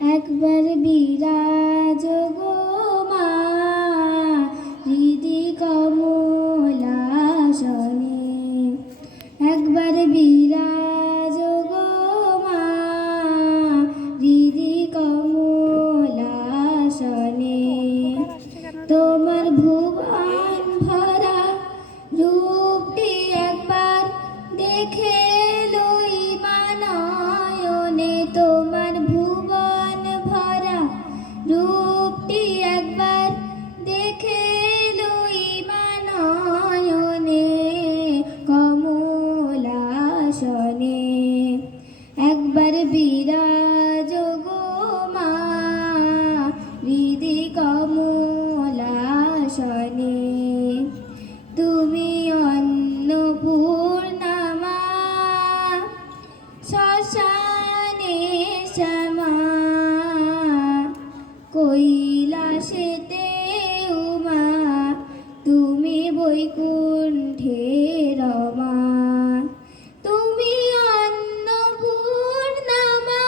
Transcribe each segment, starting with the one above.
একবার বিরাজ গো মা হৃদি কমলাসনে, একবার বিরাজ গো মা হৃদি কমলাসনে। তোমার ভুবন ভরা রূপটি একবার দেখে লই মানয়নে, তোমার ভুবন ভরা রূপটি একবার দেখে লই মানয়নে কমলাসনে। একবার বিরাজ গো মা হৃদি কমলাসনে। তুমি অন্নপূর্ণা মা শ্মশানে শ্যামা, কৈলাসেতে উমা তুমি বৈকুণ্ঠে রমা। তুমি অন্নপূর্ণা মা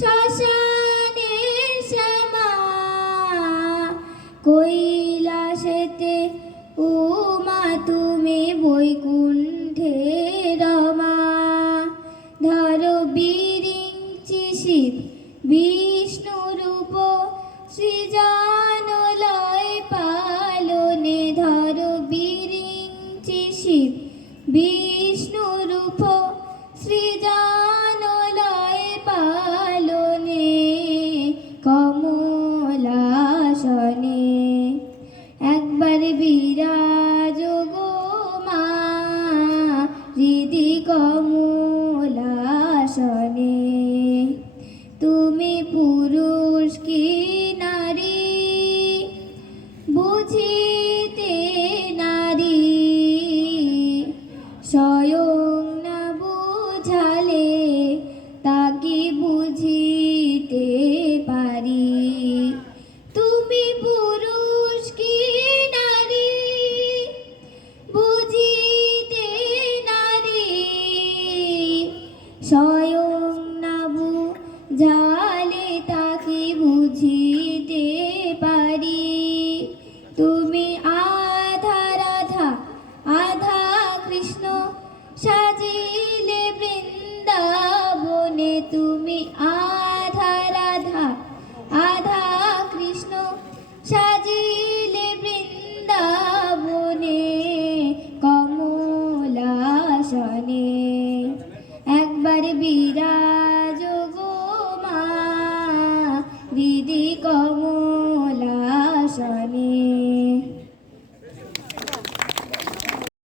শ্মশানে শ্যামা, কৈলাসেতে উমা তুমি বৈকুণ্ঠে রমা। ধরো বিরিঞ্চি শিব বিষ্ণু রূপ সৃজনলয় পালনে, ধরো বিরিঞ্চি শিব বিষ্ণু রূপ সৃজনলয় পালনে কমলাসনে। একবার বিরাজ গো মা হৃদি কমলাসনে। তুমি পুরুষ কি নারী বুঝিতে নারী, স্বয়ং না বুঝালে তাকে বুঝিতে পারি। তুমি পুরুষ কি নারী বুঝিতে নারী, স্বয়ং না বুঝালে তাকে বুঝিতে পারি। তুমি আধা রাধা আধা কৃষ্ণ সাজিলে বৃন্দাবনে, তুমি